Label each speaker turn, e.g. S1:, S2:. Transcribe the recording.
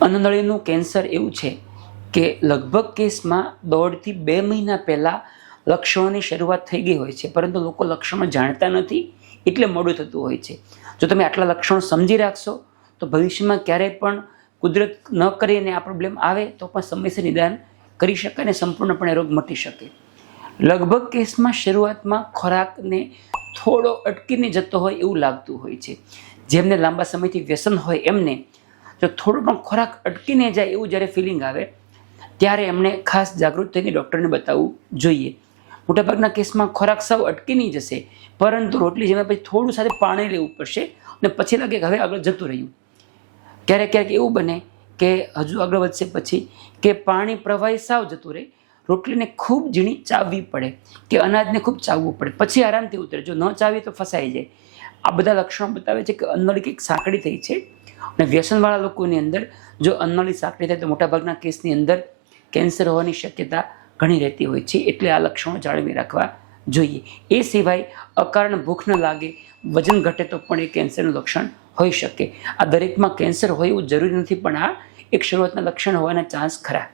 S1: અન્નનળીનું cancer એવું છે કે લગભગ કેસમાં દોઢથી બે મહિના પહેલાં લક્ષણોની શરૂઆત થઈ ગઈ હોય છે, પરંતુ લોકો લક્ષણો જાણતા નથી એટલે મોડું થતું હોય છે. જો તમે આટલા લક્ષણો સમજી રાખશો, તો ભવિષ્યમાં ક્યારેય પણ કુદરત ન કરીને આ પ્રોબ્લેમ આવે, તો પણ સમયસર નિદાન કરી શકે અને સંપૂર્ણપણે રોગ મટી શકે. લગભગ કેસમાં શરૂઆતમાં ખોરાકને થોડો અટકીને જતો હોય એવું લાગતું હોય છે. જેમને લાંબા સમયથી વ્યસન હોય એમને જો થોડો પણ ખોરાક અટકીને જાય એવું જ્યારે ફિલિંગ આવે, ત્યારે એમણે ખાસ જાગૃત થઈને ડૉક્ટરને બતાવવું જોઈએ. મોટાભાગના કેસમાં ખોરાક સાવ અટકી નહીં જશે, પરંતુ રોટલી જમ્યા પછી થોડું સાથે પાણી લેવું પડશે અને પછી લાગે કે હવે આગળ જતું રહ્યું. ક્યારેક ક્યારેક એવું બને કે હજુ આગળ વધશે પછી કે પાણી પ્રવાહી સાવ જતું રહે, રોટલીને ખૂબ ઝીણી ચાવવી પડે કે અનાજને ખૂબ ચાવવું પડે, પછી આરામથી ઉતરે. જો ન ચાવીએ તો ફસાઈ જાય. આ બધા લક્ષણો બતાવે છે કે અન્નળી કંઈક સાંકડી થઈ છે અને વ્યસનવાળા લોકોની અંદર જો અન્નળી સાંકડી થાય તો મોટાભાગના કેસની અંદર કેન્સર હોવાની શક્યતા ઘણી રહેતી હોય છે. એટલે આ લક્ષણો જાળવી રાખવા જોઈએ. એ સિવાય અકારણ ભૂખ ન લાગે, વજન ઘટે તો પણ એ કેન્સરનું લક્ષણ હોઈ શકે. આ દરેકમાં કેન્સર હોય એવું જરૂરી નથી, પણ આ એક શરૂઆતના લક્ષણ હોવાના ચાન્સ ખરા.